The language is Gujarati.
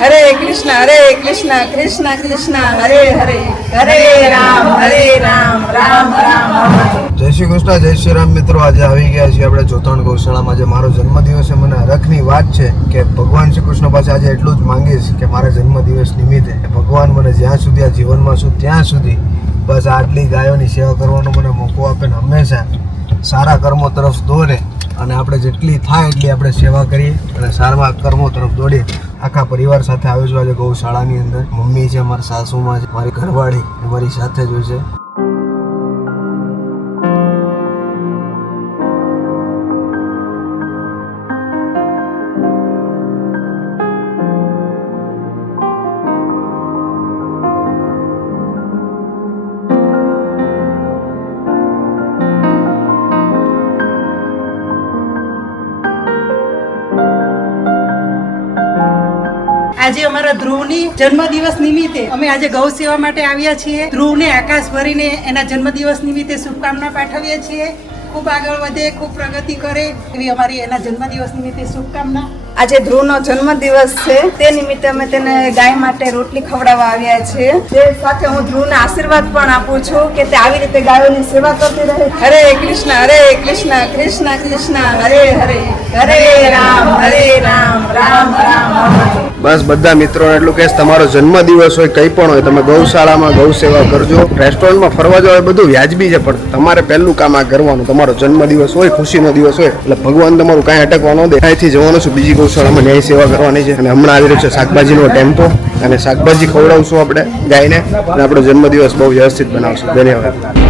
હરે કૃષ્ણ કૃષ્ણ કૃષ્ણ હરે હરે હરે રામ રામ રામ હરે. જય શ્રી કૃષ્ણ, જય શ્રી રામ. મિત્રો, આજે આવી ગયા છીએ આપણે જોતાણ ગૌશાળામાં. જે મારો જન્મદિવસ છે, મને હરખની વાત છે કે ભગવાન શ્રી કૃષ્ણ પાસે આજે એટલું જ માંગીશ કે મારા જન્મદિવસ નિમિત્તે ભગવાન મને જ્યાં સુધી આ જીવનમાં છું ત્યાં સુધી બસ આટલી ગાયોની સેવા કરવાનો મને મોકો આપે ને હંમેશા સારા કર્મો તરફ દોરે અને આપણે જેટલી થાય એટલી આપણે સેવા કરીએ અને સારા કર્મો તરફ દોડીએ. આખા પરિવાર સાથે આવ્યો છું આજે ગૌશાળાની અંદર. મમ્મી છે, મારા સાસુમાં છે, મારી ઘરવાળી મારી સાથે જ હોય છે. આજે અમારા ધ્રુવની જન્મદિવસ નિમિત્તે અમે આજે ગૌ સેવા માટે આવ્યા છીએ. ધ્રુવને આકાશ ભરીને એના જન્મદિવસ નિમિત્તે શુભકામના પાઠવીએ છીએ. ખૂબ આગળ વધે, ખૂબ પ્રગતિ કરે એવી અમારી એના જન્મદિવસ નિમિત્તે શુભકામના. આજે ધ્રુવનો જન્મદિવસ છે, તે નિમિત્તે અમે તેને ગાય માટે રોટલી ખવડાવવા આવ્યા છીએ. તે સાથે હું ધ્રુવને આશીર્વાદ પણ આપું છું કે તે આવી રીતે ગાયોની સેવા કરતી રહે. હરે કૃષ્ણ કૃષ્ણ કૃષ્ણ હરે હરે હરે રામ રામ રામ હરે. બસ બધા મિત્રોને એટલું કહેશ, તમારો જન્મદિવસ હોય કંઈ પણ હોય, તમે ગૌશાળામાં ગૌ સેવા કરજો. રેસ્ટોરન્ટમાં ફરવા જવા બધું વ્યાજબી છે, પણ તમારે પહેલું કામ આ કરવાનું. તમારો જન્મદિવસ હોય, ખુશીનો દિવસ હોય એટલે ભગવાન તમારું કાંઈ અટકવા ન દે. અહીંથી જવાનું છું બીજી ગૌશાળામાં ન્યાય સેવા કરવાની છે. અને હમણાં આવી રહ્યો છે શાકભાજીનો ટેમ્પો અને શાકભાજી ખવડાવશું આપણે ગાયને અને આપણો જન્મદિવસ બહુ વ્યવસ્થિત બનાવશું. ધન્યવાદ.